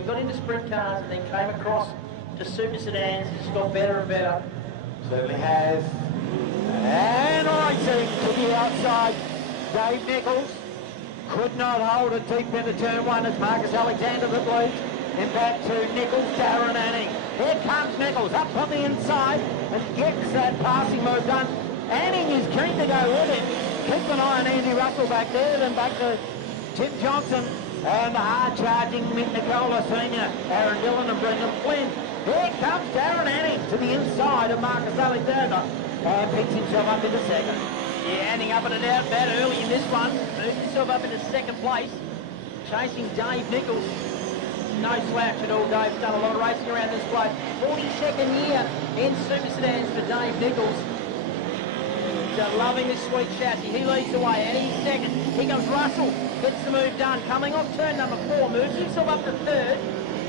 then got into sprint cars, and then came across to super sedans. It's got better and better. Certainly has. And racing to the outside. Dave Nichols could not hold it deep into turn one as Marcus Alexander that leads. And back to Nichols, Darren Anning. Here comes Nichols up on the inside and gets that passing move done. Anning is keen to go with it. Keep an eye on Andy Russell back there, then back to Tim Johnson and the hard-charging Mick Nicola Sr., Aaron Dillon and Brendan Flynn. Here comes Darren Anning to the inside of Marcus Alexander and picks himself up into second. Yeah, Anning up and out bad early in this one. Moved himself up into second place, chasing Dave Nichols. No slouch at all. Dave's done a lot of racing around this place. 42nd year in super sedans for Dave Nichols. Loving this sweet chassis. He leads the way and he's second. Here comes Russell. Gets the move done. Coming off turn number 4. Moves himself up to third.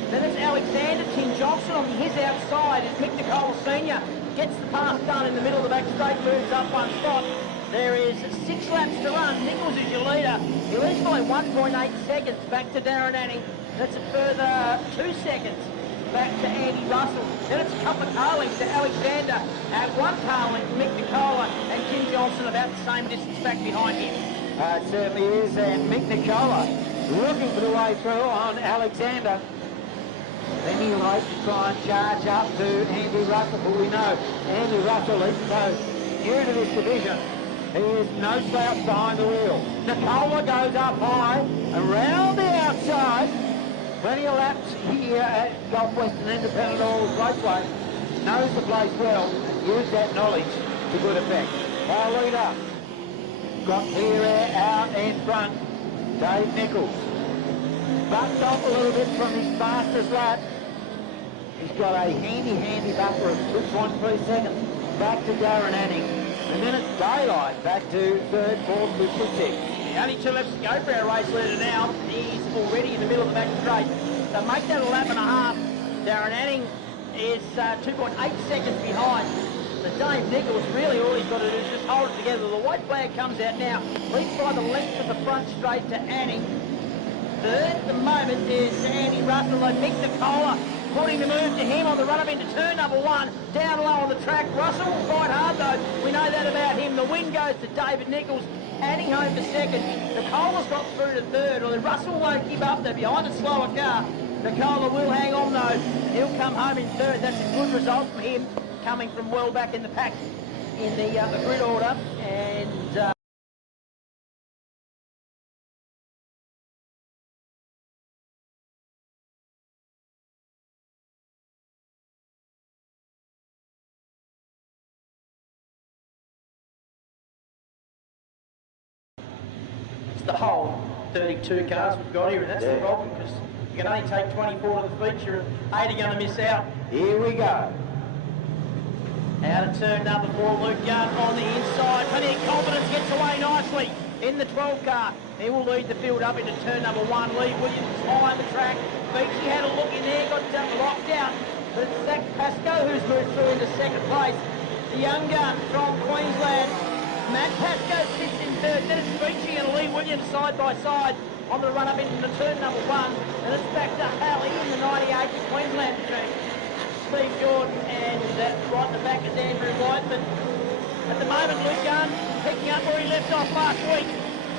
Then it's Alexander. Tim Johnson on his outside as Mick Nicola Sr. gets the pass done in the middle of the back straight. Moves up one spot. There is 6 laps to run. Nichols is your leader. He leads by 1.8 seconds. Back to Darren Anning. That's a further 2 seconds. Back to Andy Russell. Then it's a couple of car lengths to Alexander. At 1 car length, Mick Nicola and Tim Johnson about the same distance back behind him. It certainly is, and Mick Nicola looking for the way through on Alexander. Then he likes to try and charge up to Andy Russell, but we know Andy Russell, even though new to this division, he is no slouch behind the wheel. Nicola goes up high and round the outside. Plenty of laps here at Gulf Western Independent Oils Raceway. Knows the place well and used that knowledge to good effect. Our leader got clear out in front. Dave Nichols bucked off a little bit from his fastest lap. He's got a handy buffer of 2.3 seconds. Back to Darren Anning. And then it's Daylight back to third, fourth, fifth, and sixth. Only 2 laps to go for our race leader now. He's already in the middle of the back straight. So make that a lap and a half. Darren Anning is 2.8 seconds behind. So Dave Nichols, really all he's got to do is just hold it together. The white flag comes out now. Leads by the length of the front straight to Anning. Third at the moment is Andy Russell and Mick Nicola putting the move to him on the run-up into turn number 1. Down low on the track. Russell will fight hard though. We know that about him. The win goes to David Nichols. Anning home for second. Nicola's got through to third. Well, Russell won't give up. They're behind a slower car. Nicola will hang on though. He'll come home in third. That's a good result from him, coming from well back in the pack in the grid order. And the whole 32 cars we've got here, and that's the problem, because you can only take 24 to the feature and 8 are going to miss out. Here we go. Out of turn number 4, Luke Gunn on the inside. Plenty of confidence, gets away nicely in the 12 car. He will lead the field up into turn number 1. Lee Williams high on the track. Beachy had a look in there, got locked out. But it's Zach Pascoe who's moved through into second place. The young gun from Queensland. Matt Pascoe sits in third. Then it's Beachy and Lee Williams side by side on the run up into the turn number 1. And it's back to Halley in the 98 Queensland track. Steve Jordan and right in the back is Andrew White. But at the moment, Luke Gunn picking up where he left off last week.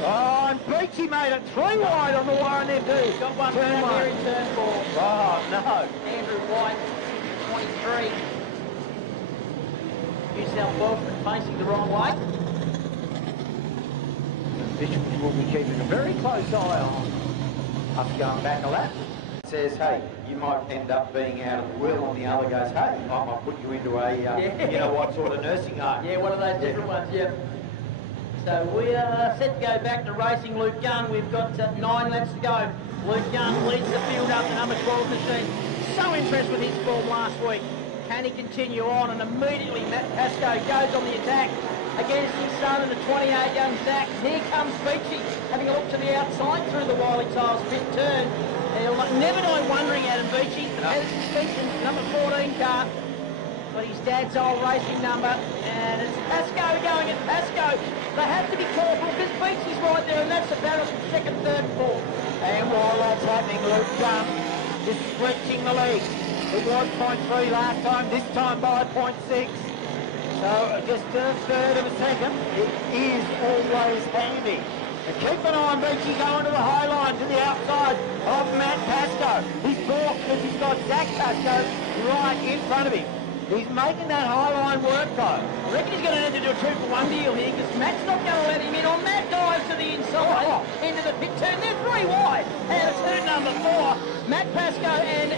Oh, and Beachy made it 3 wide on the wire there too. He's got one down here in turn 4. Oh, no. Andrew White, 23. New South Wales facing the wrong way. Officials will be keeping a very close eye on us going back a lap. Says, hey, you might end up being out of the wheel, on the other goes, hey, I might put you into a, you know what sort of nursing home. Yeah, one of those different ones, yeah. So we are set to go back to racing Luke Gunn. We've got 9 laps to go. Luke Gunn leads the field up the number 12 machine. So impressed with his form last week. Can he continue on? And immediately Matt Pascoe goes on the attack against his son and the 28 young Zach. Here comes Beachy, having a look to the outside through the Wiley Tiles pit turn. He'll never die wondering at him, Beachy. The Pedersen Speaking, number 14 car. But his dad's old racing number. And it's Pascoe going at Pascoe. They have to be careful because Beachy's right there, and that's the balance from second, third, fourth. And while that's happening, Luke Gunn just stretching the legs. It was 0.3 last time, this time by 0.6. So just a third of a second. It is always handy. And keep an eye on Beachy going to the high line to the outside of Matt Pascoe. He's balked because he's got Zach Pascoe right in front of him. He's making that high line work though. I reckon he's going to need to do a 2-for-1 deal here because Matt's not going to let him in. On Matt dives to the inside into the pit turn. They're 3 wide. And it's turn number 4. Matt Pascoe and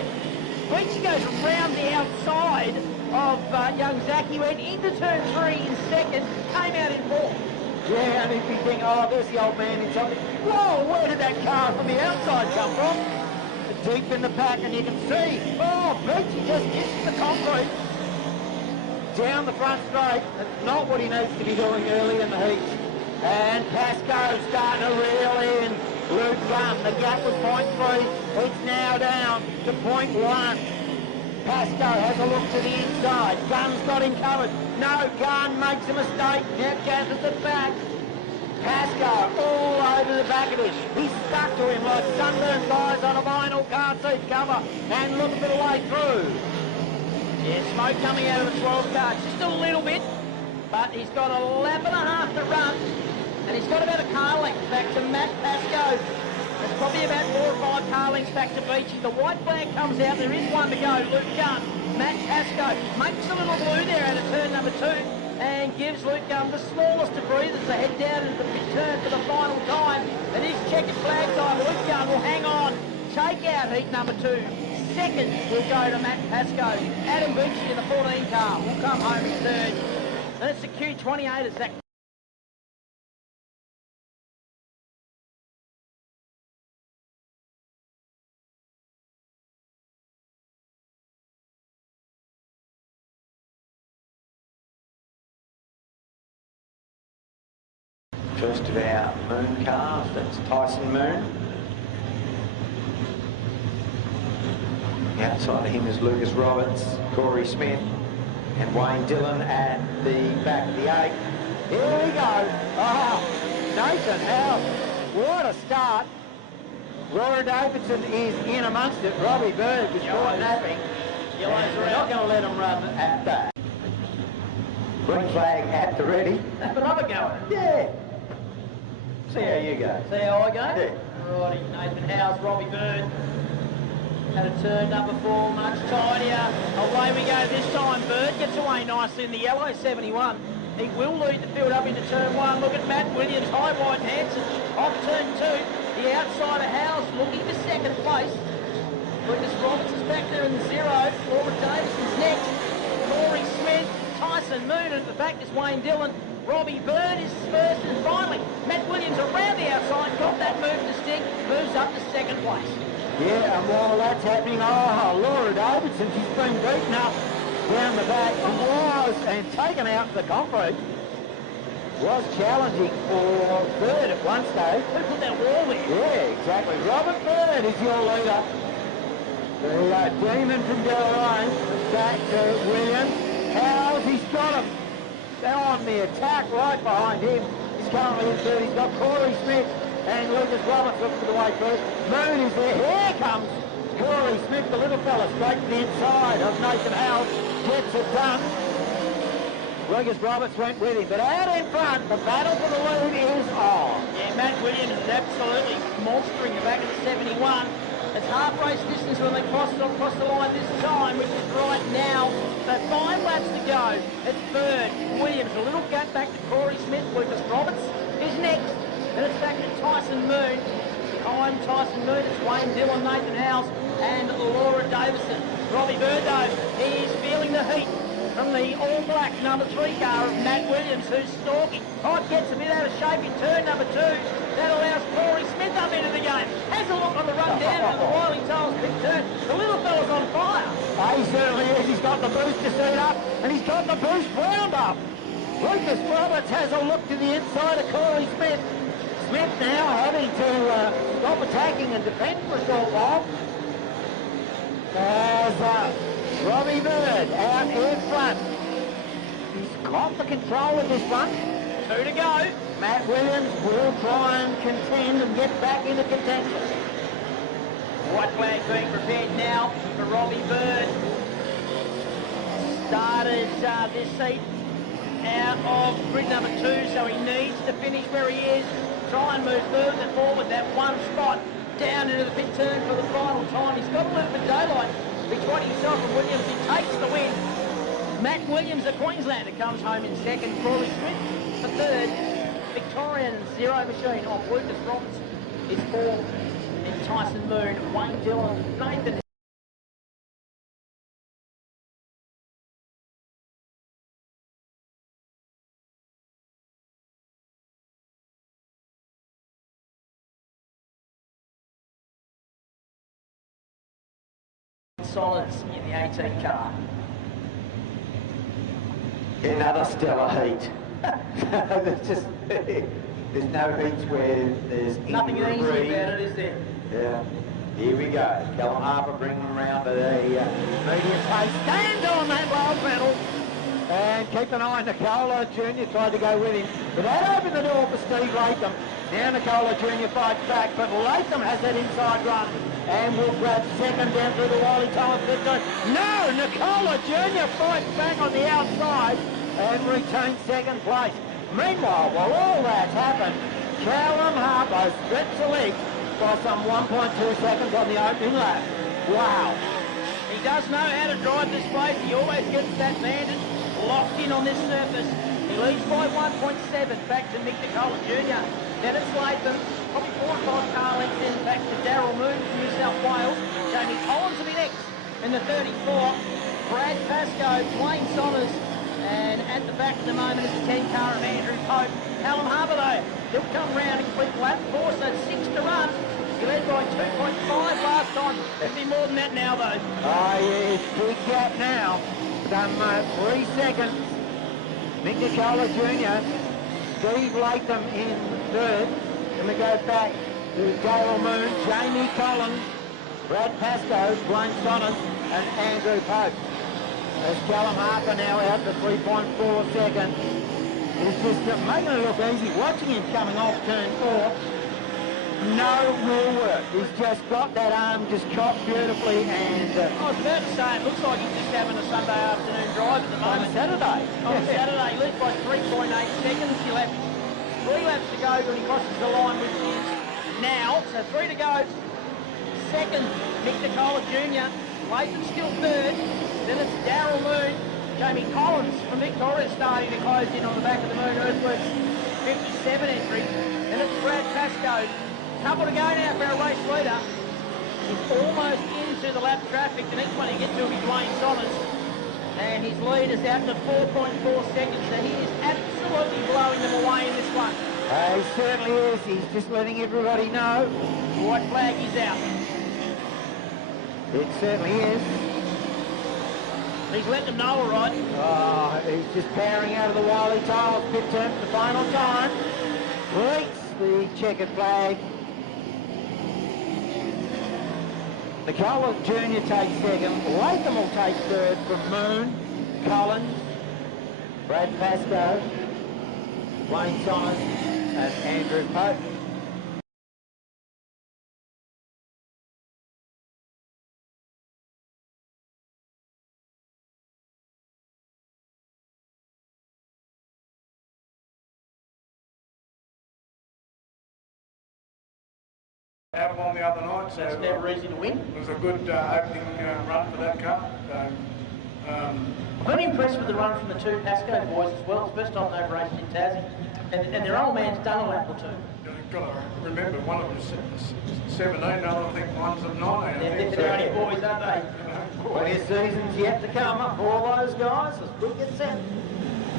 Beachy goes around the outside of young Zach. He went into turn 3 in second, came out in 4th. Yeah, and if you think, oh, there's the old man in something. Whoa, where did that car from the outside come from? Deep in the pack, and you can see, oh, Beachy just hits the concrete down the front straight. That's not what he needs to be doing early in the heat. And Pascoe's starting to reel in. Luke Gunn, the gap was 0.3. It's now down to 0.1. Pascoe has a look to the inside. Gunn's got him covered. No, Gunn makes a mistake. Now gathers it back. Pascoe all over the back of it. He's stuck to him like sunburned guys on a vinyl car seat cover and looking for the way through. Yeah, smoke coming out of the 12 car, just a little bit, but he's got a lap and a half to run, and he's got about a car length back to Matt Pascoe. It's probably about 4 or 5 car lengths back to Beachy. The white flag comes out, there is one to go. Luke Gunn, Matt Pascoe makes a little blue there out of turn number 2 and gives Luke Gunn the smallest of breathers to head down into the pit turn for the final time. It is checkered flag time. Luke Gunn will hang on, take out heat number 2. Second will go to Matt Pascoe. Adam Beachy in the 14 car will come home in third. And it's the Q28 as Zach. First of our Moon cars, that's Tyson Moon. Outside of him is Lucas Roberts, Corey Smith, and Wayne Dillon at the back of the 8. Here we go. Oh, Nathan Howe, what a start. Laura Davidson is in amongst it. Robbie Bird was caught napping. We're not going to let him run at that. Green flag at the ready. Have another go. Yeah. See how you go. See how I go? Yeah. Righty, Nathan Howe's Robbie Bird. Had a turn number 4, much tidier. Away we go this time. Bird gets away nicely in the yellow 71. He will lead the field up into turn 1. Look at Matt Williams, high, wide, Hanson. Off turn 2. The outside of Howes looking for second place. Lucas Roberts is back there in the 0. Laura Davison's next. Corey Smith, Tyson Moon at the back is Wayne Dillon. Robbie Bird is first, and finally Matt Williams around the outside, got that move to stick, moves up to second place. Yeah, and while that's happening, oh, Laura Davidson, she's been beaten up down the back and taken out the concrete. Was challenging for Bird at one stage. Who put that wall in? Yeah, exactly. Robert Bird is your leader. The demon from Deloraine back to Williams. Howes, he's got him. They're on the attack right behind him. He's currently in third. He's got Corey Smith and Lucas Roberts looking for the way through. Moon is there. Here comes Corey Smith, the little fella, straight to the inside of Nathan Howes. Gets it done. Lucas Roberts went with him, but out in front, the battle for the lead is on. Yeah, Matt Williams is absolutely monstering the back of the 71. It's half race distance when they cross the line this time, which is right now. So 5 laps to go. It's Bird, Williams, a little gap back to Corey Smith. Lucas Roberts is next. And it's back to Tyson Moon. Behind Tyson Moon, it's Wayne Dillon, Nathan Howes, and Laura Davison. Robbie Bird, though, he's feeling the heat from the all-black number 3 car of Matt Williams, who's stalking. Oh, it gets a bit out of shape in turn number 2. That allows Corey Smith up into the game. Has a look on the run down of the Wiley Tolls big turn. The little fella's on fire. He certainly is. He's got the booster seat up, and he's got the boost round up. Lucas Roberts has a look to the inside of Corey Smith. Smith now having to stop attacking and defend for a short while. As Robbie Bird out in front. He's got the control of this one. 2 to go. Matt Williams will try and contend and get back into contention. White flag being prepared Robbie Bird started this seat out of grid number 2, so he needs to finish where he is. Try and move further forward that one spot down into the pit turn for the final time. He's got a little bit of daylight between himself and Williams. He takes the win. Matt Williams, the Queenslander, comes home in second. Crawley Smith for third. Victorian Zero Machine off Lucas Roberts is fourth. And Tyson Moon, Wayne Dillon, Nathan solids in the 18 car. Another stellar heat. There's no heats where there's nothing easy about it, is there? Yeah. Here we go. Callum Harper bringing them around to the medium pace. Stand on that low pedal. And keep an eye on Nicola Jr. tried to go with him. But that opened the door for Steve Latham. Now Nicola Jr. fights back, but Latham has that inside run and will grab second down through the Wiley Thomas pit turn. No! Nicola Jr. fights back on the outside and retains second place. Meanwhile, while all that's happened, Callum Harper strips the lead by some 1.2 seconds on the opening lap. Wow. He does know how to drive this place. He always gets that bandit locked in on this surface. He leads by 1.7 back to Mick Nicola Jr. Then it's Latham, probably 4 or 5 car lengths in back to Daryl Moon from New South Wales. Jamie Collins will be next in the 34. Brad Pascoe, Wayne Saunders, and at the back at the moment is the 10 car of Andrew Pope. Callum Harper though, he'll come round and complete lap 4, so 6 to run. He led by 2.5 last time. It'll be more than that now though. Oh yes, big gap now. Some 3 seconds. Mick Nicola Jr. Steve Latham in third. Then we go back to Daryl Moon, Jamie Collins, Brad Pascoe, Wayne Saunders, and Andrew Pope. As Callum Harper now out to 3.4 seconds. It's just making it look easy. Watching him coming off turn 4. No real work. He's just got that arm just cocked beautifully and... I was about to say, it looks like he's just having a Sunday afternoon drive at the moment. On Saturday. On Saturday, he leads by 3.8 seconds. He'll have 3 laps to go when he crosses the line, which is now. So 3 to go. Second, Mick Nicola Jr. Latham's still third. Then it's Daryl Moon. Jamie Collins from Victoria starting to close in on the back of the Moon Earthworks 57 entry. Then it's Brad Pascoe. Couple to go now for a race leader. He's almost into the lap traffic. The next one he gets to will be Wayne Saunders. And his lead is out to 4.4 seconds. So he is absolutely blowing them away in this one. He certainly is. He's just letting everybody know. White flag is out. It certainly is. He's letting them know all right. Oh, he's just powering out of the Wiley Tiles pit turn for the final time. Breaks the checkered flag. Nicola Jr. takes second. Latham will take third from Moon, Collins, Brad Pascoe, Wayne Saunders, and Andrew Pope. Out of on the other night, so That's never easy to win. it was a good opening run for that car. So, I've been impressed with the run from the 2 Pascoe boys as well. It's the first time they've raced in Tassie. And their old man's done a lap or 2. you've got to remember, one of them's 17, the other I think one's of 9. They're only boys, aren't they? Plenty of seasons yet to come up for all those guys. Let's quick get set.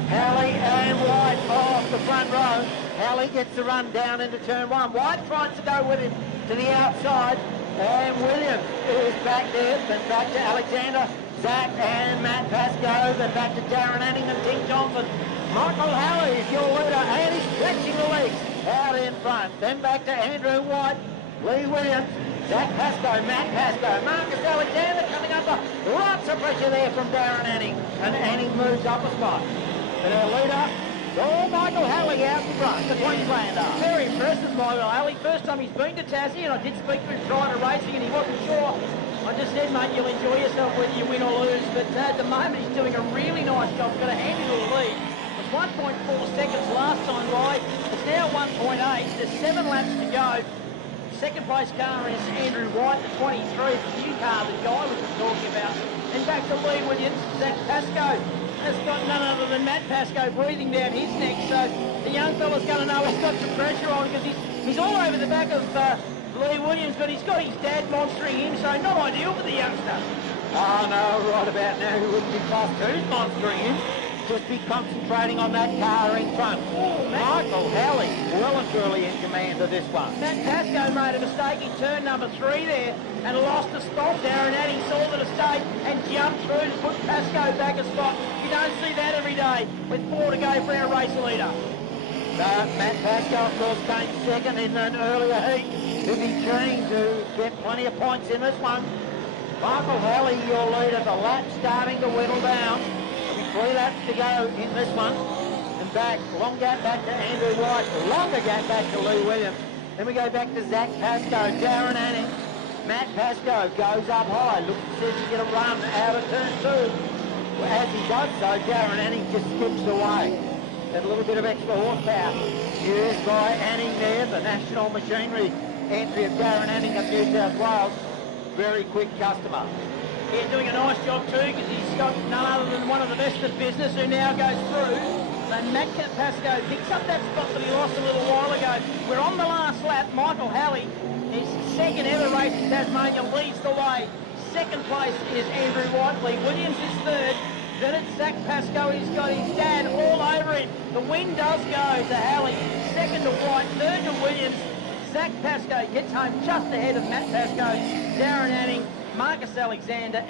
Halley and White off the front row. Halley gets the run down into turn 1. White tries to go with him to the outside. And Williams is back there. Then back to Alexander, Zach and Matt Pascoe. Then back to Darren Anning and Tim Johnson. Michael Halley is your leader and he's stretching the legs out in front. Then back to Andrew White, Lee Williams, Zach Pascoe, Matt Pascoe, Marcus Alexander coming under. Lots of pressure there from Darren Anning. And Anning moves up a spot. And our leader, Michael Halley out in front, the Queenslander. Very impressive, Michael Halley. First time he's been to Tassie, and I did speak to him prior to racing, and he wasn't sure I just said, mate, you'll enjoy yourself whether you win or lose, but at the moment he's doing a really nice job. He's got a handy little lead. It was 1.4 seconds last time by. It's now 1.8. There's 7 laps to go. Second place car is Andrew White, the 23, the new car, the Gday, which we're talking about. And back to Lee Williams, Zach Pascoe. Has got none other than Matt Pascoe breathing down his neck, so the young fella's going to know he's got some pressure on because he's all over the back of Lee Williams, but he's got his dad monstering him, so not ideal for the youngster. Oh no, right about now he wouldn't be fast. Who's monstering him? Just be concentrating on that car in front. Michael Halley, well and truly in command of this one. Matt Pascoe made a mistake in turn number 3 there and lost a spot. Darren Addy saw the mistake and jumped through to put Pascoe back a spot. You don't see that every day with 4 to go for our race leader. Matt Pascoe, of course, came second in an earlier heat. He'll be trying to get plenty of points in this one. Michael Halley, your leader, the lap starting to whittle down. There'll be 3 laps to go in this one. And back, long gap back to Andrew White, longer gap back to Lee Williams. Then we go back to Zach Pascoe, Darren Anning. Matt Pascoe goes up high, looks as if he's going to run out of turn 2. As he does so, Darren Anning just skips away. A little bit of extra horsepower used by Anning there, the National Machinery entry of Darren Anning of New South Wales. Very quick customer. He's doing a nice job too because he's got none other than one of the best of business who now goes through. So Matt Pascoe picks up that spot that he lost a little while ago. We're on the last lap. Michael Halley, his second ever race in Tasmania, leads the way. Second place is Andrew White. Lee Williams is third. Then it's Zach Pascoe. He's got his dad all over him. The win does go to Halley. Second to White. Third to Williams. Zach Pascoe gets home just ahead of Matt Pascoe, Darren Anning, Marcus Alexander.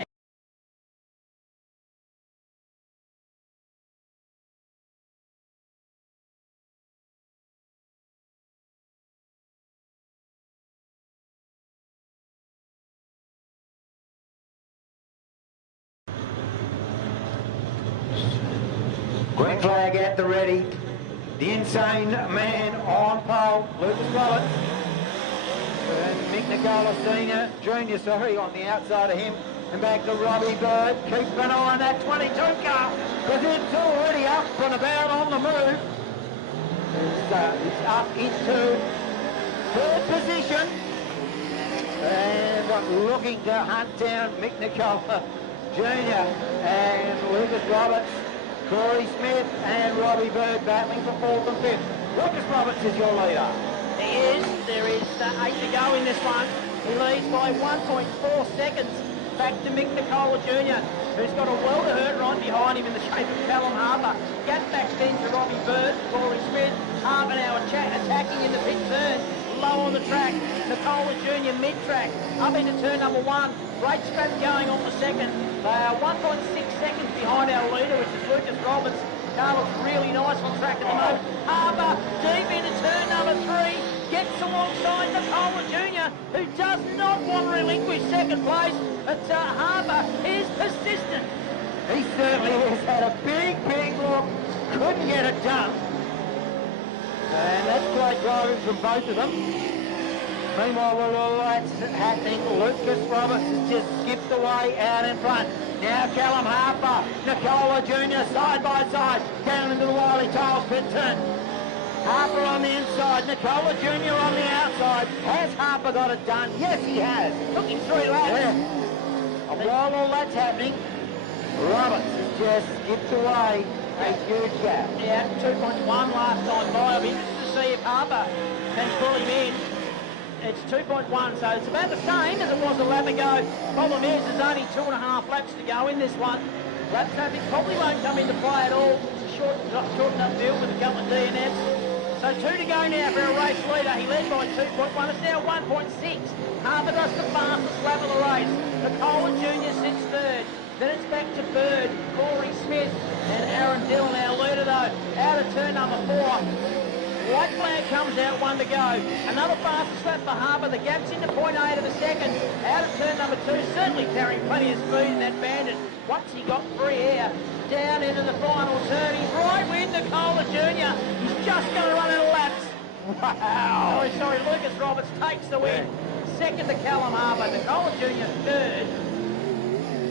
Green flag at the ready. The insane man on pole, Lucas Roberts. And Mick Nicola Senior, Junior, on the outside of him. And back to Robbie Bird. Keep an eye on that 22 car, because it's already up and about on the move. It's up into 3rd position. And looking to hunt down Mick Nicola Junior and Lucas Roberts. Corey Smith and Robbie Bird battling for 4th and 5th. Lucas Roberts is your leader. He is. There is 8 to go in this one. He leads by 1.4 seconds back to Mick Nicola Jr., who's got a world of hurt right behind him in the shape of Callum Harper. Gap back then to Robbie Bird, Corey Smith. Harper now attacking in the pit turn, low on the track. Nicola Jr. mid-track, up into turn number 1. Great scrap going on the second. They are 1.6 seconds behind our leader, which is Lucas Roberts. Car looks really nice on track at the moment. Harper deep into turn number 3. Gets alongside Nicola Jr., who does not want to relinquish second place. But Harper is persistent. He certainly has had a big look. Couldn't get it done. And that's great driving from both of them. Meanwhile, while all that's happening, Lucas Roberts has just skipped away out in front. Now Callum Harper, Nicola Jr. side by side, down into the Wiley Tiles pit turn. Harper on the inside, Nicola Jr. on the outside. Has Harper got it done? Yes, he has. Took him 3 laps. Yeah. And while all that's happening, Roberts has just skipped away a huge gap. Yeah, 2.1 last time by. I'll be interested to see if Harper can pull him in. It's 2.1, so it's about the same as it was a lap ago. Problem is, there's only 2.5 laps to go in this one. Lap traffic probably won't come into play at all. It's a short enough field with a couple of DNFs. So 2 to go now for a race leader. He led by 2.1. It's now 1.6. Harper does the fastest lap of the race. Nicola Jr. sits 3rd. Then it's back to Bird, Corey Smith, and Aaron Dillon, our leader though, out of turn number 4. White flag comes out, 1 to go. Another fastest lap for Harper. The gap's into 0.8 of a second. Out of turn number 2, certainly carrying plenty of speed in that Bandit. Once he got free air, down into the final turn. He's right with Nicola Jr. He's just going to run out of laps. Wow. Oh, sorry, Lucas Roberts takes the win. second to Callum Harbour, Nicola Jr. third.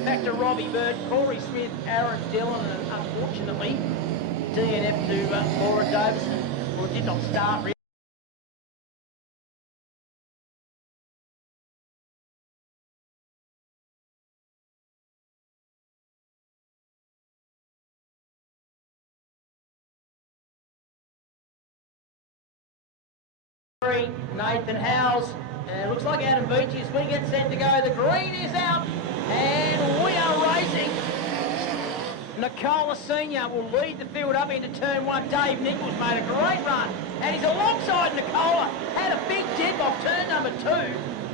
Back to Robbie Bird, Corey Smith, Aaron Dillon, and unfortunately, DNF to Laura Davison, who did not start really. Nathan Howes, and it looks like Adam Beachy as we get set to go. The green is out, and we are racing. Nicola Senior will lead the field up into turn one. Dave Nichols made a great run, and he's alongside Nicola. Had a big dip off turn number 2.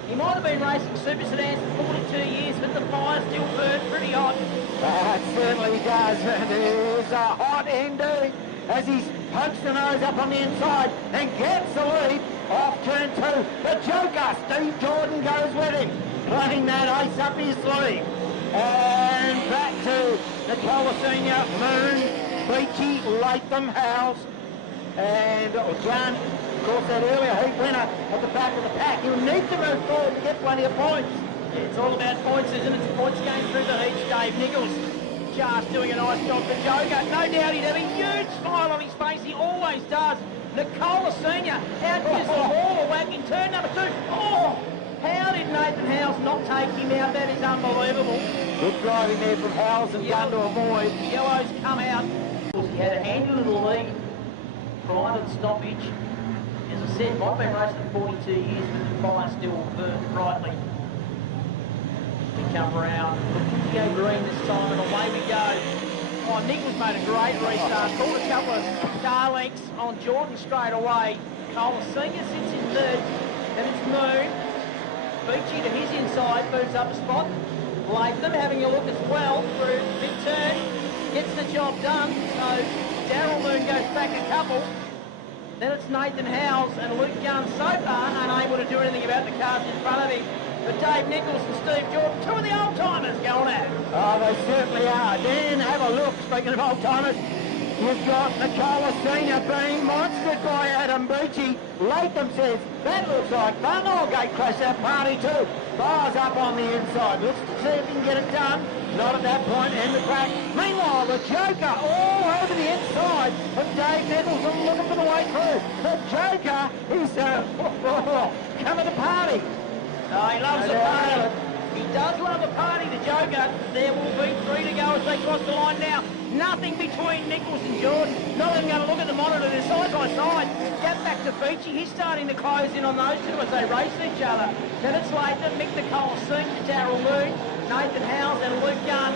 He might have been racing Super Sedans for 42 years, but the fire still burns pretty hot. That certainly does, and it is a hot indeed as he's pokes the nose up on the inside and gets the lead off turn 2. The Joker, Steve Jordan, goes with him, playing that ace up his sleeve. And back to Nicola Senior, Moon, Beachy, Latham, Howes, and John, of course, that earlier heat winner at the back of the pack. He'll need to move forward to get plenty of points. Yeah, it's all about points, isn't it? It's a points game through the heats. Dave Nichols just doing a nice job for Joker. No doubt he'd have a huge smile on his face. He always does. Nicola Senior out gives the ball a whack in turn number 2. Oh, how did Nathan Howes not take him out? That is unbelievable. Good driving there from Howes and done to avoid. Yellows come out. He had a handy little lead prior to the stoppage. As I said, might have been racing for 42 years, but the fire still burns brightly. We come around, Theo Green this time, and away we go. Oh, Nichols made a great restart, caught a couple of star lengths on Jordan straight away. Cole Senior sits in third, and it's Moon. Beachy to his inside, moves up a spot. Latham having a look as well through mid-turn, gets the job done. So Daryl Moon goes back a couple. Then it's Nathan Howes and Luke Gunn so far unable to do anything about the cars in front of him. But Dave Nichols and Steve Jordan, two of the old-timers going at it. Oh, they certainly are. Then have a look, speaking of old-timers, you've got Nicola Senior being monstered by Adam Beachy. Latham says, that looks like fun. I'll gate crash that party too. Bars up on the inside. Looks to see if he can get it done. Not at that point, and the crack. Meanwhile, the Joker all over the inside of Dave Nichols and looking for the way through. The Joker is coming to party. Oh, he loves a party. He does love a party, the Joker. There will be 3 to go as they cross the line now. Nothing between Nichols and Jordan. Not even going to look at the monitor. They're side by side. Get back to Beachy. He's starting to close in on those two as they race each other. Then it's Latham, Mick Nicola Senior, Daryl Moon, Nathan Howes and Luke Gunn.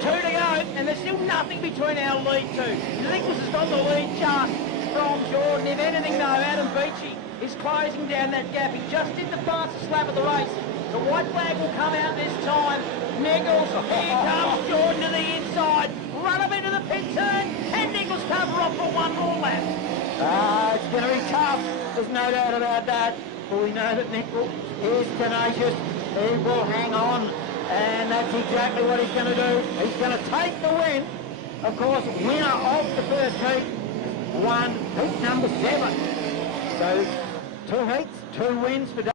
2 to go, and there's still nothing between our lead two. Nichols has got the lead just from Jordan. If anything, though, Adam Beachy is closing down that gap. He just did the fastest lap of the race. The white flag will come out this time. Nichols, here comes Jordan to the inside. Run up into the pit turn, and Nichols cover off for one more lap. It's going to be tough. There's no doubt about that. But we know that Nichols is tenacious. He will hang on, and that's exactly what he's going to do. He's going to take the win. Of course, winner of the first heat won heat number 7. So 2 heats, 2 wins for Dave.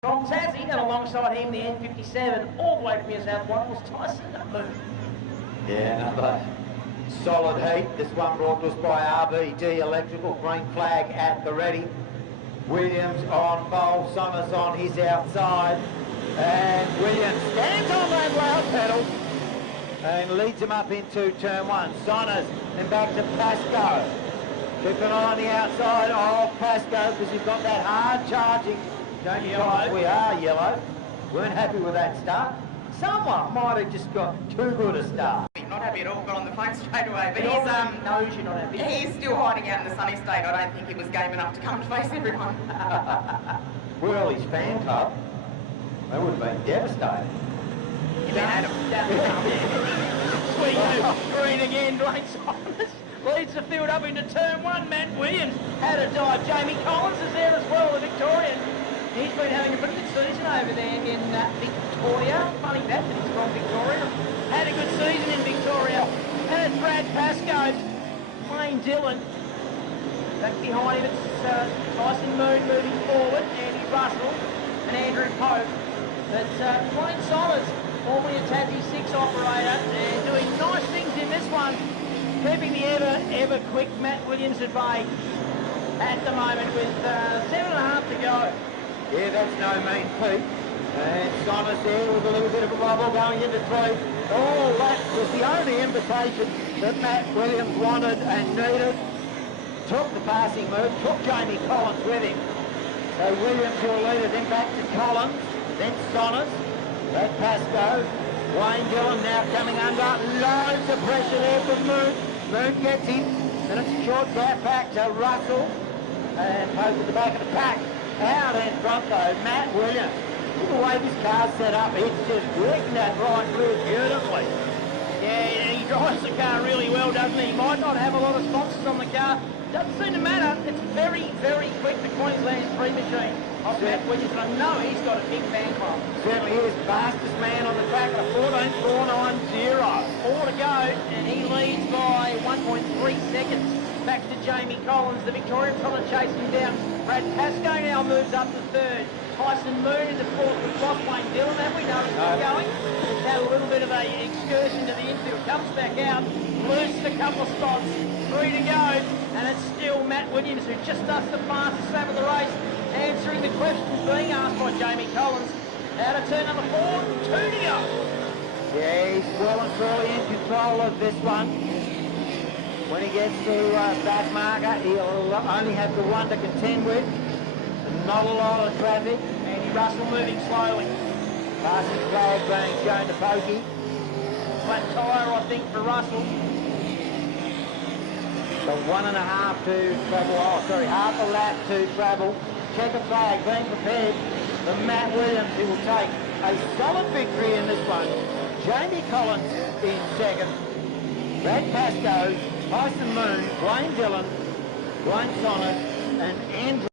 From Tassie, and alongside him, the N57, all the way from New South Wales, Tyson Moon. Yeah, another solid heat. This one brought to us by RBD Electrical. Green flag at the ready. Williams on pole, Summers on his outside. And Williams stands on that loud pedal and leads him up into turn 1. Sonners, then back to Pascoe. Keep an eye on the outside of Pascoe because he's got that hard charging. Don't you know we are yellow? Weren't happy with that start. Someone might have just got too good a start. Not happy at all, got on the phone straight away, but He he's knows you're not happy. he's still hiding out in the sunny state. I don't think he was game enough to come and face everyone. Well, his fan club, that would have been devastating. You mean Adam? Sweet green again, Dwayne Simons leads the field up into turn 1. Matt Williams had a dive. Jamie Collins is there as well, the Victorian. He's been having a pretty good season over there in Victoria. Funny that he's from Victoria. Had a good season in Victoria. And it's Brad Pascoe, Wayne Dillon. Back behind him, it's Tyson Moon moving forward, Andy Russell and Andrew Pope. But Wayne Sommers, formerly a Tassie 6 operator, and doing nice things in this one, keeping the ever quick Matt Williams at bay at the moment with 7.5 to go. Yeah, that's no mean feat. And Sommers there with a little bit of a wobble going into 3. Oh, that was the only invitation that Matt Williams wanted and needed. Took the passing move, took Jamie Collins with him. So Williams will lead it, then back to Collins, then Sommers, Brad Pascoe, Wayne Dillon now coming under, loads of pressure there from Moon. Moon gets him, and it's a short gap back to Russell, and Pope at the back of the pack. Out in front though, Matt Williams. Look the way this car's set up, it's just working that right through beautifully. Yeah, and he drives the car really well, doesn't he? He might not have a lot of sponsors on the car. Doesn't seem to matter. It's very, very quick, the Queensland Prix machine of Matt Williams. I know he's got a big fan club. Certainly is. Fastest man on the track at a 14.490. 4 to go, and he leads by 1.3 seconds. Back to Jamie Collins, the Victorian trying to chase him down. Brad Pascoe now moves up to 3rd. Tyson Moon into 4th with Ross Wayne Dillon. That we know he's been going. He's had a little bit of a excursion to the infield. Comes back out, loses a couple of spots. 3 to go, and it's still Matt Williams who just does the fastest lap of the race, answering the questions being asked by Jamie Collins. Out of turn number 4, 2 to go. Yeah, he's well and truly in control of this one. When he gets to back marker, he'll only have the one to contend with. Not a lot of traffic. Andy Russell moving slowly. Passing flag being shown to Pokey. Flat tyre, I think, for Russell. So 1.5 to travel. Oh, sorry, half a lap to travel. Checker flag being prepared for Matt Williams, who will take a solid victory in this one. Jamie Collins in 2nd. Brad Pascoe, Tyson Moon, Wayne Dillon, Wayne Sommers, and Andrew.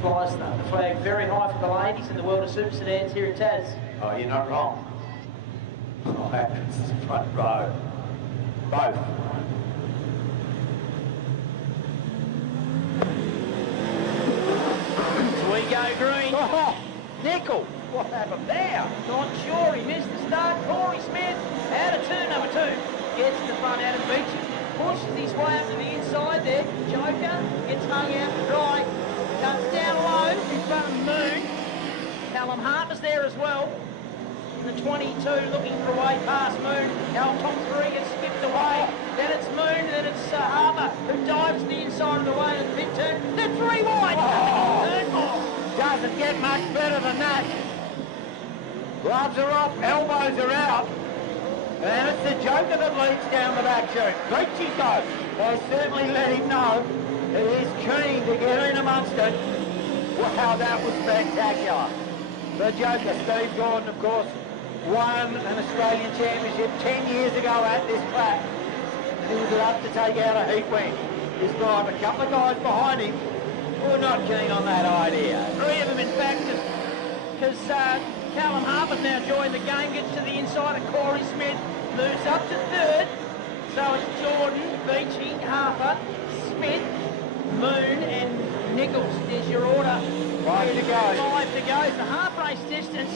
Flies the flag very high for the ladies in the world of super sedans here at Taz. Oh, you're not wrong. Oh, that's the front row. Both. So we go green. Oh, Nickel. What happened there? Not sure, he missed the start. Corey Smith out of turn number 2. Gets to the front out of Beach. Pushes his way up to the inside there. Joker gets hung out to dry. Cuts down low in front of Moon. Callum Harper's there as well. In the 22 looking for a way past Moon. Now top 3 gets skipped away. Then it's Moon, then it's Harper who dives to the inside of the lane at the pit turn. Then 3 wide. Turn 4. Doesn't get much better than that. Gloves are off, elbows are out. And it's the Joker that leads down the back chute. Preachy though. They certainly let him know he is keen to get in amongst it. Wow, that was spectacular. The Joker, Steve Gordon, of course, won an Australian Championship 10 years ago at this track. And he was up to take out a heat win. He's got a couple of guys behind him who are not keen on that idea. 3 of them, in fact, because Callum Harper's now joined the game, gets to the inside of Corey Smith, moves up to 3rd. So it's Jordan, Beachy, Harper, Smith, Moon and Nichols. There's your order. 5 to go. 5 to go. It's a half race distance.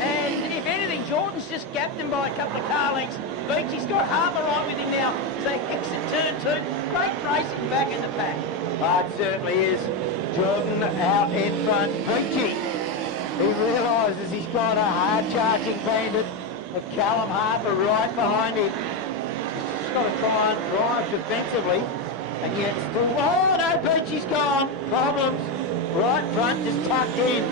And if anything, Jordan's just gapped him by a couple of car lengths. Beachy's got Harper right with him now. So exit turn 2. Great racing back in the pack. It certainly is. Jordan out in front. Beachy. He realises he's got a hard-charging bandit of Callum Harper right behind him. He's got to try and drive defensively, and yet still... Oh, no, Beachy's gone. Problems. Right front, just tucked in.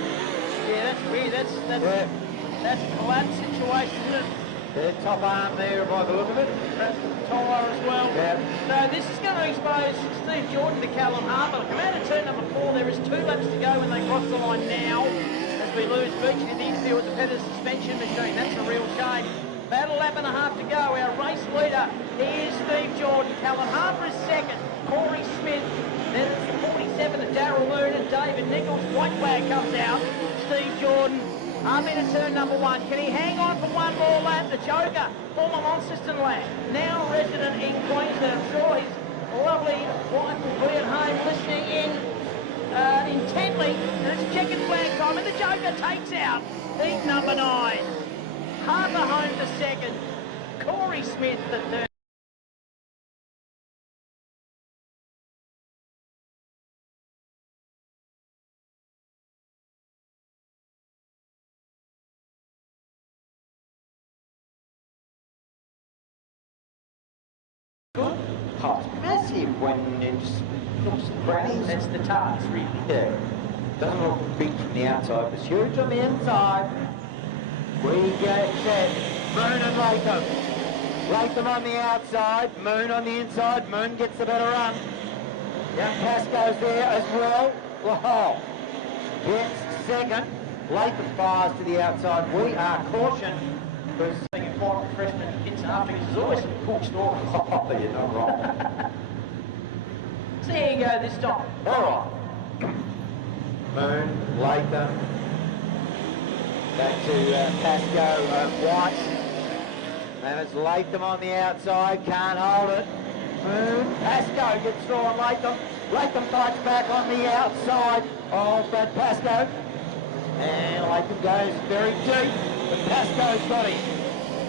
Yeah, that's weird. That's a collapse situation, isn't it? The top arm there by the look of it. Tyre as well. Yeah. So this is going to expose Steve Jordan to Callum Harper. Come out of turn number 4. There is 2 laps to go when they cross the line now. As we lose Beachy to the infield with the better suspension machine. That's a real shame. About a lap and a half to go. Our race leader is Steve Jordan. Callum Harper is second. Corey Smith. Then it's the 47 of Darryl Moon and David Nichols. White flag comes out. Steve Jordan up into turn number 1. Can he hang on for one more lap? The Joker, former Launceston lad, now resident in Queensland. I'm sure his lovely wife will be at home listening in intently. And it's checkered flag time, and the Joker takes out heat number 9. Harper home for second. Corey Smith the third. Good. Oh, it's massive when it just looks pretty. That's the task, really. Yeah. Doesn't look big from the outside, but it's huge on the inside. We get set. Moon and Latham. Latham on the outside, Moon on the inside. Moon gets the better run. Young Pascoe's there as well. Wow. Gets second. Latham fires to the outside. We are cautioned. Because Being a former freshman Vincent After is always some cool stories. oh, you're not wrong. So here you go this time. All right. Moon, Latham. Back to Pascoe, White. And it's Latham on the outside, can't hold it. Moon, Pascoe gets through on Latham. Latham fights back on the outside of Brad Pascoe. And Latham goes very deep, but Pascoe's got him.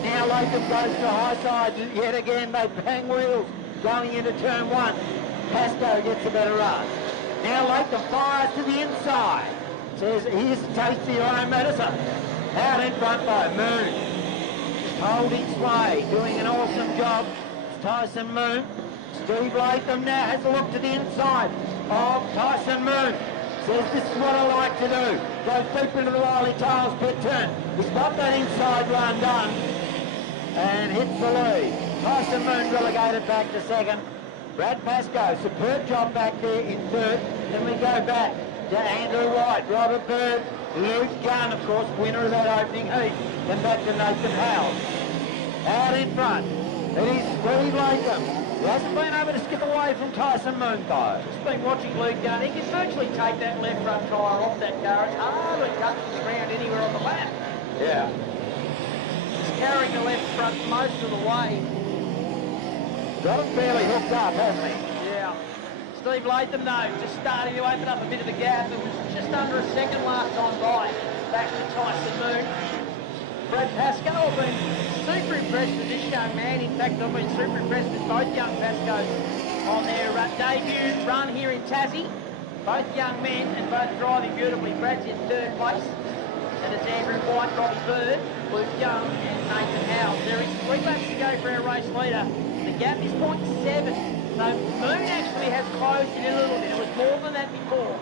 Now Latham goes to high side yet again. They bang wheels going into turn 1. Pascoe gets a better run. Now Latham fires to the inside. Says, here's a taste of your own medicine. Out in front by Moon. Holding sway, doing an awesome job. It's Tyson Moon. Steve Latham now has a look to the inside of Tyson Moon. Says, this is what I like to do. Goes deep into the Wiley Tiles pit turn. He's got that inside run done and hits the lead. Tyson Moon relegated back to second. Brad Pascoe, superb job back there in third. Then we go back to Andrew White, Robert Bird, Luke Gunn, of course, winner of that opening heat. Then back to Nathan Howell. Out in front, it is Steve Latham. He hasn't been able to skip away from Tyson Moon, though. Just been watching Luke Gunn. He can virtually take that left front tyre off that car. It's hardly touching the ground anywhere on the lap. Yeah. He's carrying the left front most of the way. Got him fairly hooked up, hasn't he? Yeah. Steve Latham, though, just starting to open up a bit of the gap. It was just under a second last time by. Back to Tyson Moon. Brad Pascoe, I've been super impressed with this young man. In fact, I've been super impressed with both young Pascoes on their debut run here in Tassie. Both young men and both driving beautifully. Brad's in third place. And it's Andrew White, Robbie Bird, Luke Young and Nathan Howell. There is 3 laps to go for our race leader. The gap is 0.7. So Moon actually has closed it a little bit. It was more than that before.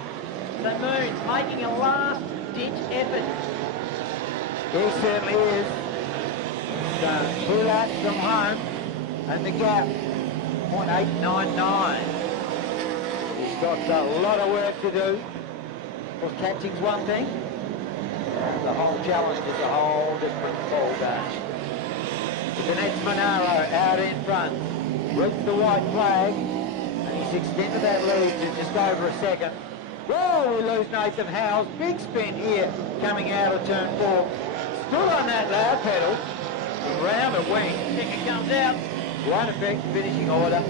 So Moon's making a last-ditch effort. He certainly is. So 2 laps from home, and the gap, 0.899. He's got a lot of work to do. Of course, catching's one thing. The whole challenge is a whole different ball game. The next Monaro out in front. Reached the white flag, and he's extended that lead to just over a second. Whoa, we lose Nathan Howells. Big spin here, coming out of turn 4. Stood on that loud pedal, round the wing. Ticket comes out. Won't affect finishing order.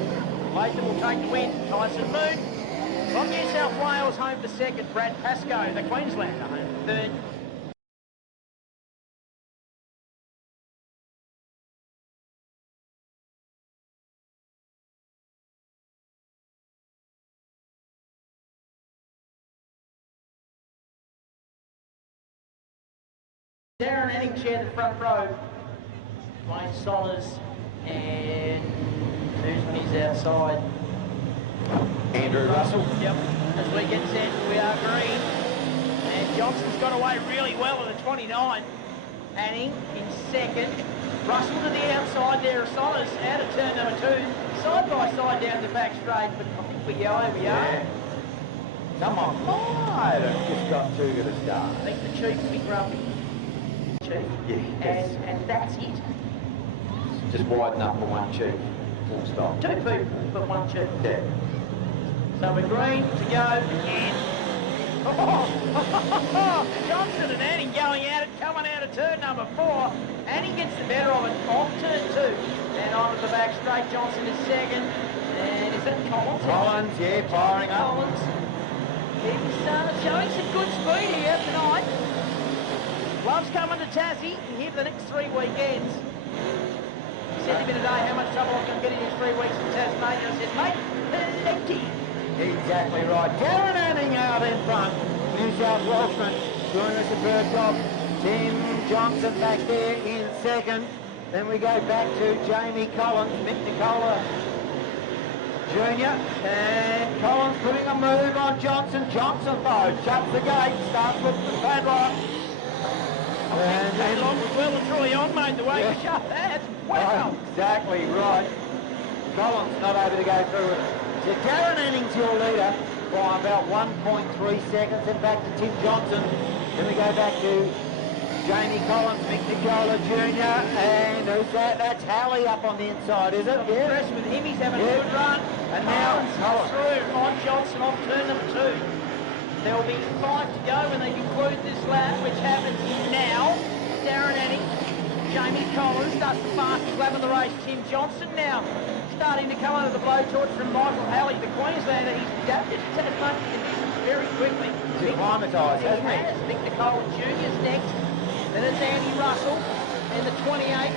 Latham will take the win. Tyson Moon from New South Wales home for second. Brad Pascoe, the Queenslander, home for third. Darren Anning shared the front row. Wayne Sollers and who's when he's outside? Andrew Russell. Yep. As we get set, we are green. And Johnson's got away really well with a 29. Anning in second. Russell to the outside there. Solis out of turn number 2. Side by side down the back straight, but I think we're yellow. We are. Someone might have just got too good a start. I think the Chief's big grumpy. Chief. Yes. And that's it. Just wide enough for one chief. Full stop. 2 people, but 1 Chief. Yeah. So we're green to go again. Oh, Johnson and Annie going at it, coming out of turn number 4. Annie gets the better of it off turn 2. And onto the back straight, Johnson is second. And is that Collins? Collins, yeah, firing up. Collins. He's showing some good speed here tonight. Loves coming to Tassie here for the next 3 weekends. He said to me today how much trouble I can get in his 3 weeks in Tasmania. I said, mate, plenty. Exactly right. Darren Anning out in front. New South Welshman doing a superb job. Tim Johnson back there in second. Then we go back to Jamie Collins, Mick Nicola Jr. And Collins putting a move on Johnson. Johnson though shuts the gate, starts with the padlock. And then Long was well and truly on, mate, the way he shut that. Wow. Exactly right. Collins not able to go through it. So Darren Anning's your leader by about 1.3 seconds. Then back to Tim Johnson. Then we go back to Jamie Collins, Mick Nicola Jr. And who's that? That's Halley up on the inside, is it? I'm Yeah. impressed with him. He's having a good run. And now Collins through on Johnson off turn number 2. There will be 5 to go when they conclude this lap, which happens now. Darren Anning, Jamie Collins does the fastest lap of the race. Tim Johnson now starting to come under the blowtorch from Michael Halley, the Queenslander. He's adapted to Tasmanian conditions very quickly. He's acclimatised, hasn't he? Has. Mick Nicola Jr.'s next. Then it's Andy Russell in the 28.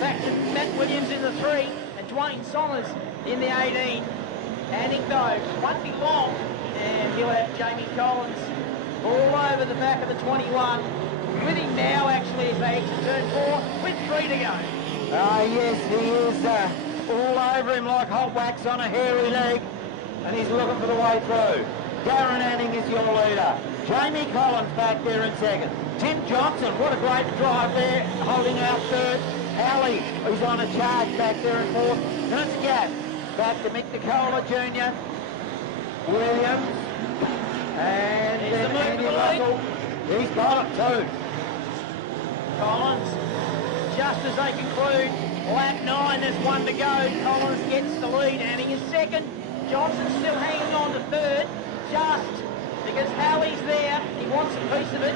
Back to Matt Williams in the 3. And Dwayne Saunders in the 18. Anning though won't be long. And he'll have Jamie Collins all over the back of the 21. With him now, actually, as they exit turn 4, with 3 to go. Yes, he is all over him like hot wax on a hairy leg. And he's looking for the way through. Darren Anning is your leader. Jamie Collins back there in second. Tim Johnson, what a great drive there, holding out third. Halley, who's on a charge back there in fourth. Then it's a gap. Back to Mick Nicola Jr. Williams. And Here's then the move Andy for the lead. Russell. He's got it too. Collins, just as they conclude lap 9, there's 1 to go. Collins gets the lead. Anning is second. Johnson's still hanging on to third, just because Halley's there. He wants a piece of it.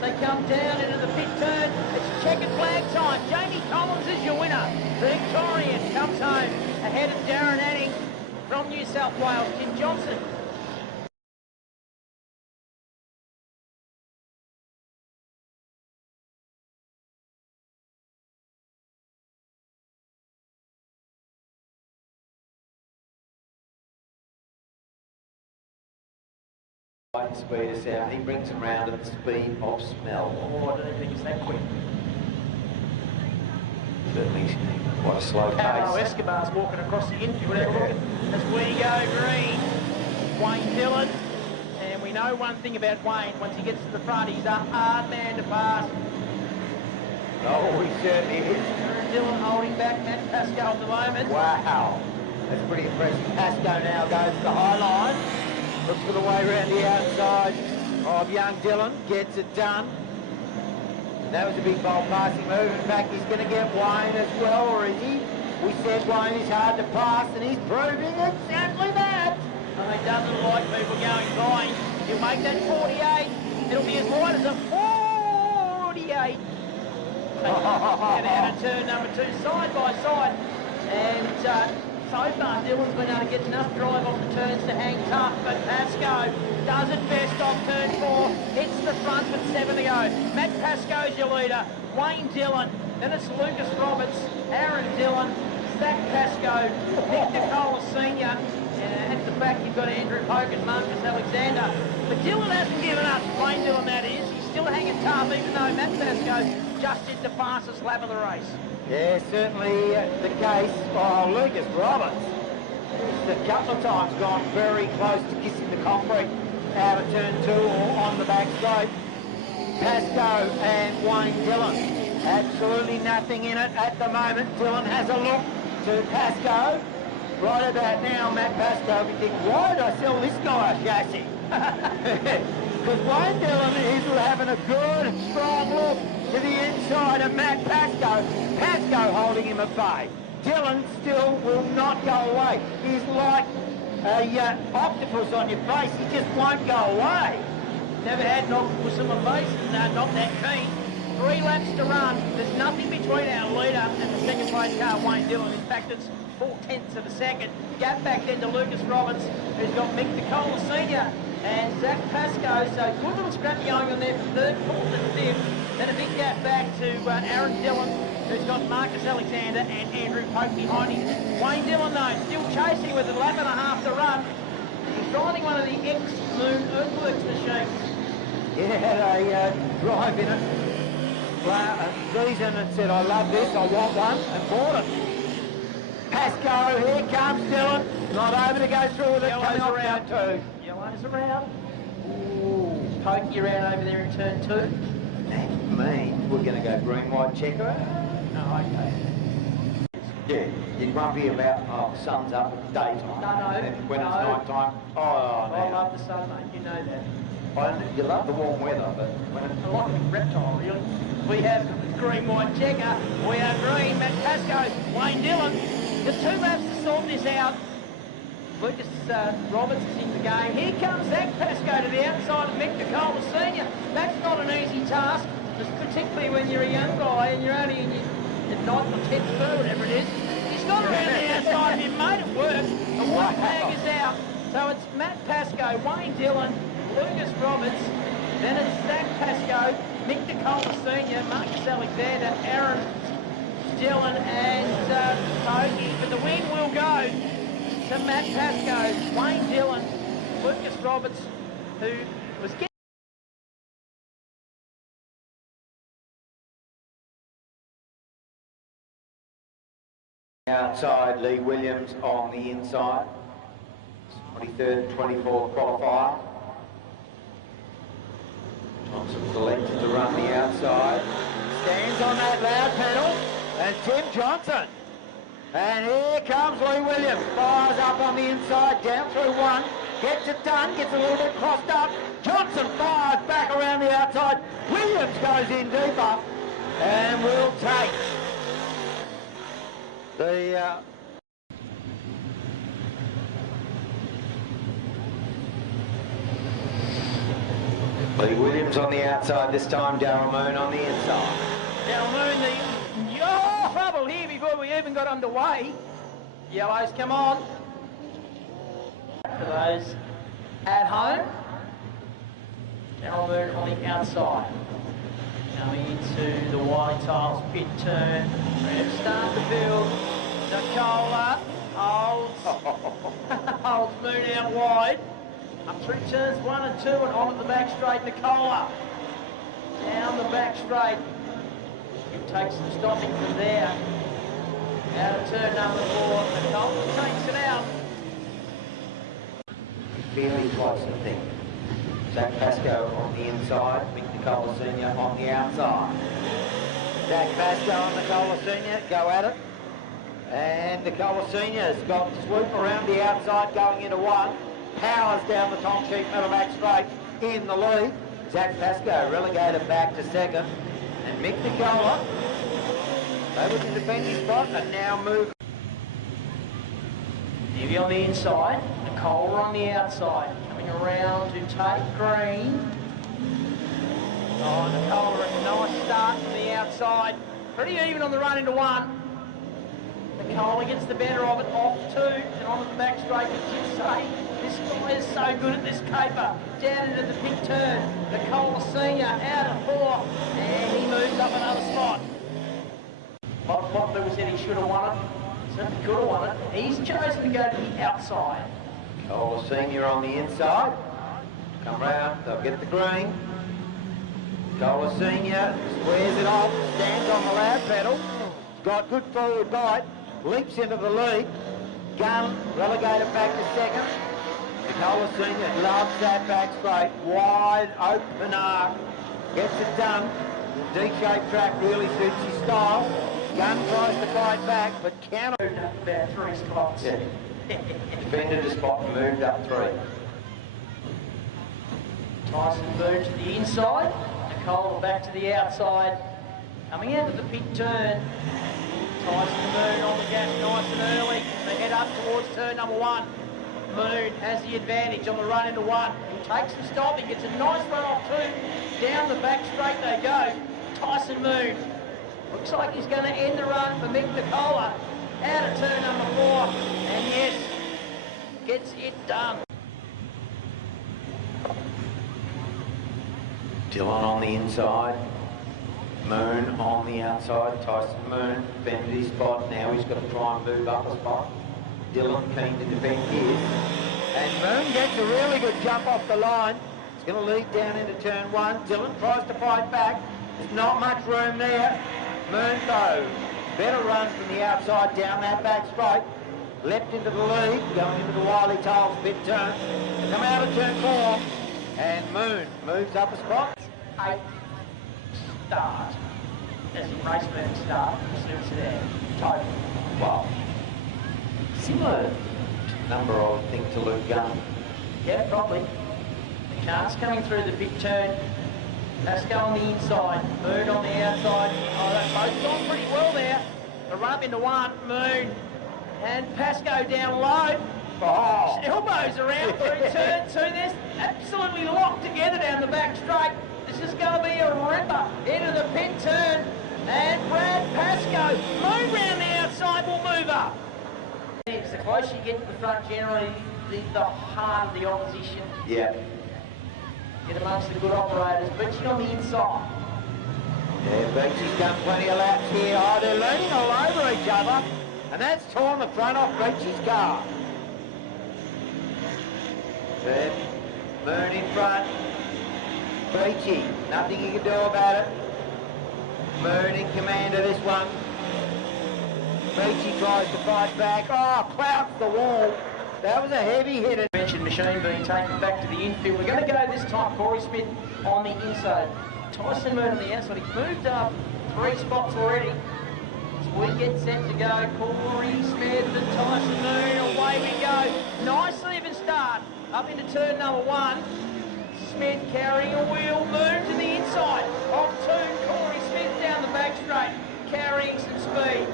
They come down into the pit turn. It's checkered flag time. Jamie Collins is your winner. The Victorian comes home ahead of Darren Anning from New South Wales. Tim Johnson. Speed us out. He brings him round at the speed of smell. Oh, I don't think it's that quick. Certainly quite a slow Pablo pace. Escobar's walking across the infield. Have a look as we go green. Wayne Dillon. And we know one thing about Wayne. Once he gets to the front, he's a hard man to pass. Oh, he certainly is. Darren Dillon holding back Matt Pascoe at the moment. Wow. That's pretty impressive. Pascoe now goes to the high line. Looks for the way around the outside of young Dillon. Gets it done. And that was a big bold passing move. In fact, he's going to get Wayne as well, or is he? We said Wayne is hard to pass, and he's proving exactly that. And he doesn't like people going by. He'll make that 48. It'll be as wide as a 48. Get out of turn number 2, side by side. And so far, Dillon's been able to get enough drive off the turns to hang tough, but Pascoe does it best off turn 4, hits the front with 7 to go. Matt Pascoe's your leader, Wayne Dillon, then it's Lucas Roberts, Aaron Dillon, Zach Pascoe, Nick Nicola Sr., and at the back you've got Andrew Poke and Marcus Alexander. But Dillon hasn't given up, Wayne Dillon that is. He's still hanging tough, even though Matt Pascoe just did the fastest lap of the race. Yeah, certainly the case. Oh, Lucas Roberts has a couple of times gone very close to kissing the concrete out of turn 2 or on the back straight. Pascoe and Wayne Dillon. Absolutely nothing in it at the moment. Dillon has a look to Pascoe. Right about now, Matt Pascoe, we think, why did I sell this guy a chassis? Because Wayne Dillon is having a good, strong look to the inside of Matt Pascoe. Pascoe holding him at bay. Dillon still will not go away. He's like a octopus on your face. He just won't go away. Never had an octopus on my face, not that keen. 3 laps to run. There's nothing between our leader and the second place car, Wayne Dillon. In fact, it's 4/10 of a second. Gap back then to Lucas Roberts, who's got Mick Nicola Sr. and Zach Pascoe. So good little scrap going on there from 3rd, 4th and 5th. Then a big gap back to Aaron Dillon, who's got Marcus Alexander and Andrew Pope behind him. Wayne Dillon, though, still chasing with a lap and a half to run. He's driving one of the X-Moon Earthworks machines. Yeah, had a drive in it season and said, I love this, I want one, and bought it. Pascoe, here comes Dillon. Not over to go through with it, coming off round 2. Yellow's around. Ooh, pokey around over there in turn 2. That means we're going to go green, white, checker. Oh, okay. Yeah, it won't be about, oh, the sun's up, it's daytime. No. And when it's night time, oh, I no. love the sun, mate, you know that. You love the warm weather, but when it's... I like a reptile, really. We have green, white, checker. We have green, Matt Pascoe, Wayne Dillon. The 2 laps to sort this out. Lucas Roberts is in the game. Here comes Zach Pascoe to the outside of Mick Nicola Sr. That's not an easy task, particularly when you're a young guy and you're only in your 9th or 10th third, whatever it is. He's got around the outside of him, made it work. The white flag is out. So it's Matt Pascoe, Wayne Dillon, Lucas Roberts, then it's Zach Pascoe, Mick Nicola Sr., Marcus Alexander, Aaron Dillon and Pokey. But the win will go to Matt Pascoe, Wayne Dillon, Lucas Roberts, who was getting... Outside, Lee Williams on the inside. 23rd and 24th qualifier. Thompson selected to run the outside. Stands on that loud pedal, and Tim Johnson. And here comes Lee Williams. Fires up on the inside, down through 1. Gets it done, gets a little bit crossed up. Johnson fires back around the outside. Williams goes in deeper, and will take the... Lee Williams on the outside this time, Darryl Moon on the inside. Darryl Moon, the trouble here before we even got underway. Yellows, come on. For those at home, Darryl Moon on the outside. Coming into the wide tiles pit turn. Ready to start the build. Nicola holds Moon out wide. Up through turns 1 and 2 and on at the back straight, Nicola. Down the back straight. It takes some stopping from there. Out of turn number 4, Nicola takes it out. Fairly close, I think. Zach Pascoe on the inside, Mick Nicola Sr. on the outside. Zach Pascoe and Nicola Sr. go at it. And Nicola Sr.'s got swoop around the outside going into 1. Powers down the top sheet, middle back straight in the lead. Zach Pascoe relegated back to 2nd. And Mick Nicola, able to defend his spot and now move. Nivy on the inside, Nicola on the outside. Coming around to take green. Oh, Nicola, a nice start from the outside. Pretty even on the run into 1. Nicola gets the better of it, off 2, and on at the back straight, but just say, this guy is so good at this caper. Down into the pit turn, Nicola Sr. out of 4, and he moves up another spot. What Lewis said he should have won it, certainly could have won it. He's chosen to go to the outside. Nicola Sr. on the inside. Come round, they'll get the green. Nicola Sr. Squares it off, stands on the loud pedal, got good forward bite, leaps into the lead. Gunn relegated back to 2nd. Nicola Sr. loves that back straight, wide open arc. gets it done. The D-shaped track really suits his style. Gunn tries to fight back, but cannot. About 3 spots. Yeah. Defended a spot and moved up 3. Tyson Moon to the inside. Nicole back to the outside. Coming out of the pit turn. Tyson Moon on the gas nice and early. They head up towards turn number 1. Moon has the advantage on the run into 1. He takes the stop. He gets a nice run off 2. Down the back straight they go. Tyson Moon. Looks like he's going to end the run for Mick Nicola. Out of turn number 4. And yes, gets it done. Dylan on the inside. Moon on the outside. Tyson Moon defended his spot. Now he's got to try and move up a spot. Dylan keen to defend his. And Moon gets a really good jump off the line. It's going to lead down into turn 1. Dylan tries to fight back. There's not much room there. Moon though, better run from the outside down that back straight. Leapt into the lead, going into the Wiley Tiles pit turn. They come out of turn 4, and Moon moves up a spot. 8 start. As a race movement start, Sedan. Total. Wow. Similar number, I would think, to Luke Gunn. Yeah, probably. The car's coming through the pit turn. Pasco on the inside, Moon on the outside. Oh, they've both gone pretty well there. The run up into 1, Moon. And Pasco down low. Oh. Elbows around through turn 2. They're absolutely locked together down the back straight. This is going to be a ripper into the pit turn. And Brad Pasco, Moon round the outside, will move up. The closer you get to the front, generally, the harder the opposition. Yeah. Get amongst the good operators. Beachy on the inside. Yeah, Beachy's done plenty of laps here. Oh, they're leaning all over each other. And that's torn the front off Beachy's car. But Moon in front. Beachy, nothing he can do about it. Moon in command of this one. Beachy tries to fight back. Oh, clouts the wall. That was a heavy hit. Mentioned machine being taken back to the infield. We're going to go this time. Corey Smith on the inside. Tyson Moon on the outside. He's moved up 3 spots already. As we get set to go, Corey Smith and Tyson Moon. Away we go. Nice even start. Up into turn number 1. Smith carrying a wheel. Moon to the inside. Off 2. Corey Smith down the back straight. Carrying some speed.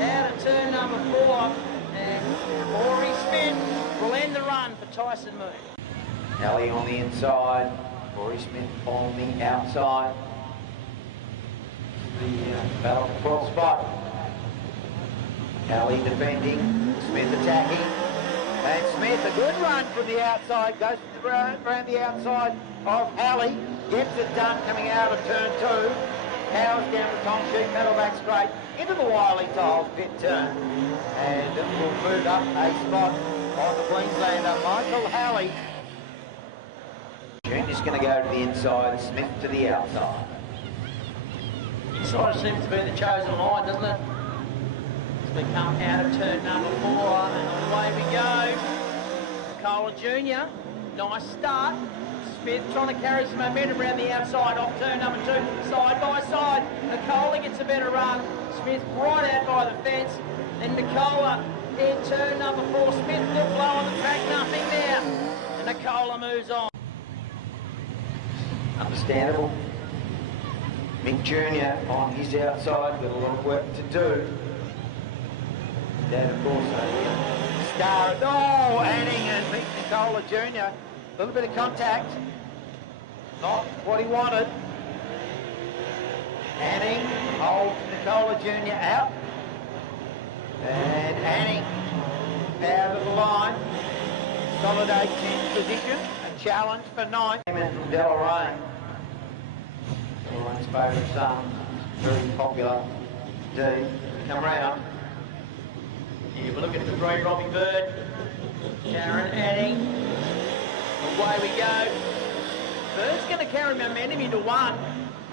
Out of turn number 4. And Corey Smith will end the run for Tyson Moon. Alley on the inside. Corey Smith on the outside. The battle for 12th spot. Alley defending. Smith attacking. And Smith, a good run from the outside, goes around the outside of Alley, gets it done coming out of turn 2, powers down the Tom Sheep, pedal back straight, into the Wiley Tiles pit turn, and will move up a spot on the Queenslander, Michael Halley. Junior's going to go to the inside, Smith to the outside. Inside seems to be the chosen line, doesn't it? As we come out of turn number 4, and away we go. Nicola Jr., nice start. Smith trying to carry some momentum around the outside off turn number 2, side by side. Nicola gets a better run. Smith right out by the fence. Then Nicola in turn number 4. Smith look low on the track, nothing there. And Nicola moves on. Understandable. Mick Jr. on his outside, got a lot of work to do. That, of course, Star, oh, Anning and Mick Nicola Jr. A little bit of contact. Not what he wanted. Anning holds Nicola Jr. out. And Anning out of the line. Consolidates in position. A challenge for 9th. Came in from Deloraine. Deloraine's favourite son. Very popular. D. Come round. Here we look at the 3, Robbie Bird. Sharon Anning. Away we go. Bird's going to carry momentum into 1.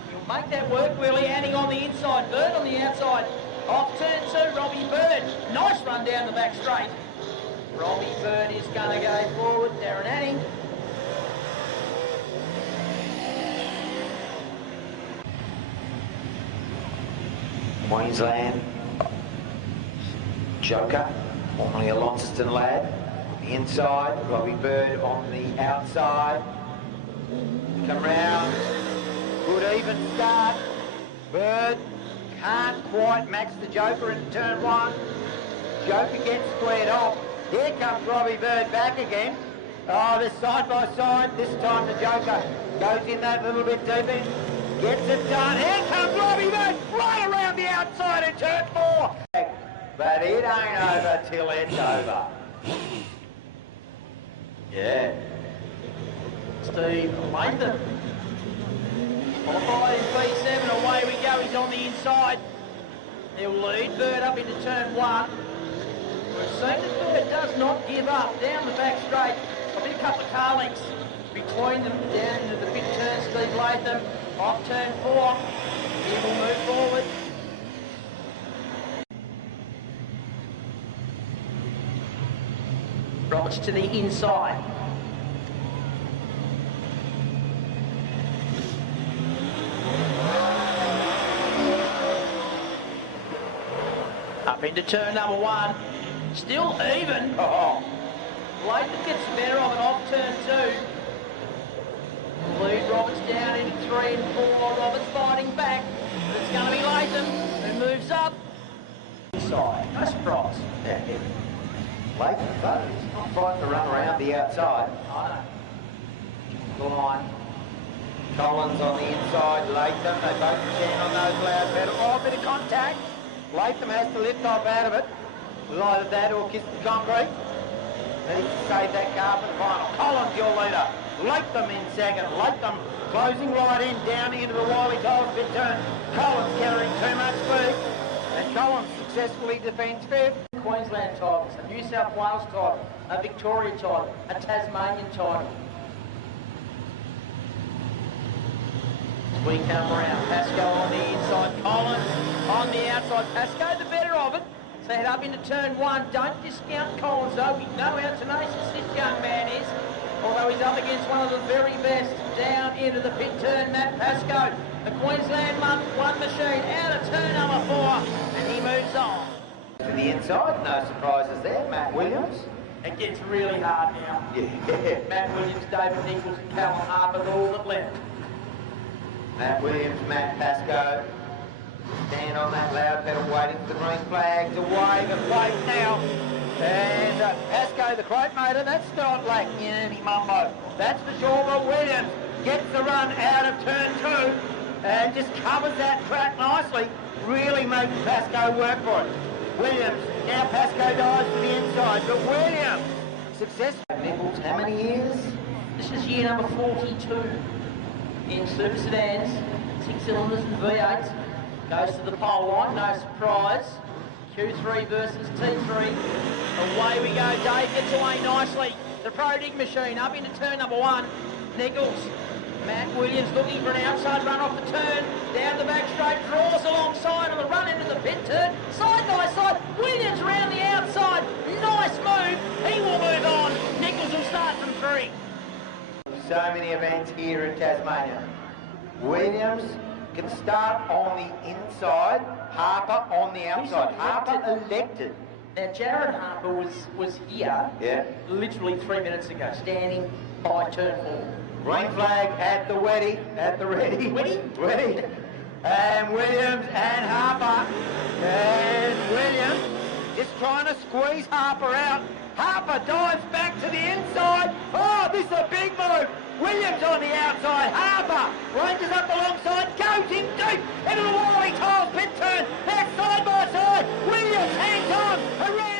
He'll make that work, Willie. Anning on the inside, Bird on the outside. Off turn 2, Robbie Bird. Nice run down the back straight. Robbie Bird is going to go forward. Darren Anning. Queensland. Joker, formerly a Launceston lad. The inside, Robbie Bird on the outside. Come round. Good even start. Bird can't quite match the Joker in turn one. Joker gets squared off. Here comes Robbie Bird back again. Oh, they're side by side. This time the Joker goes in that little bit deep in. Gets it done. Here comes Robbie Bird right around the outside in turn four. But it ain't over till it's over. Yeah. Steve Latham. Followed in P7, away we go, he's on the inside. He'll lead Bird up into turn one. We've seen that Bird does not give up. Down the back straight, I think a couple of car lengths between them, down into the big turn, Steve Latham. Off turn four, he will move forward. Roberts to the inside. Up into turn number one. Still even. Oh. Latham gets better of it off turn two. Lead Roberts down into 3 and 4. Roberts fighting back. But it's going to be Latham who moves up. Inside. No surprise. Yeah. Latham, but he's not frightened to run around the outside. I know. The line. Collins on the inside, Latham, they both stand on those loud pedals. Oh, a bit of contact. Latham has to lift off out of it. Either that or kiss the concrete. Needs to save that car for the final. Collins, your leader. Latham in second. Latham closing right in, down into the Wiley Tolls pit turn. Collins carrying too much speed. And Collins successfully defends fifth. Queensland titles, a New South Wales title, a Victoria title, a Tasmanian title. As we come around, Pascoe on the inside, Collins on the outside. Pascoe the better of it. So head up into turn one. Don't discount Collins though. We know how tenacious this young man is. Although he's up against one of the very best. Down into the pit turn, Matt Pascoe. The Queensland one machine out of turn number four. And he moves on. To the inside, no surprises there. Matt Williams. It gets really hard now. Yeah. Matt Williams, David Nichols and Callum Harper, all that left. Matt Williams, Matt Pascoe. Stand on that loud pedal waiting for the green flag to wave and wave now. And Pascoe, the crate motor, that's not lacking in any mumbo. That's for sure, but Williams gets the run out of turn two and just covers that track nicely. Really makes Pascoe work for it. Williams, now Pascoe dives to the inside, but Williams, successful. Nichols, how many years? This is year number 42 in Super Sedans, 6 cylinders and V8s. Goes to the pole line, no surprise. Q3 versus T3. Away we go, Dave gets away nicely. The Pro Dig machine up into turn number one. Nichols, Matt Williams looking for an outside run off the turn. Down the back straight, draws alongside on the run into the pit turn. Side by side, Williams around the outside. Nice move, he will move on. Nichols will start from 3. So many events here in Tasmania. Williams can start on the inside, Harper on the outside. Harper elected. Now Jared Harper was here literally 3 minutes ago, standing by turn 4. Green flag at the ready. Ready. And Williams and Harper. And Williams just trying to squeeze Harper out. Harper dives back to the inside. Oh, this is a big move. Williams on the outside. Harper ranges up alongside, goes in deep into the Wiley Tolls pit turn. That's side by side. Williams hangs on around.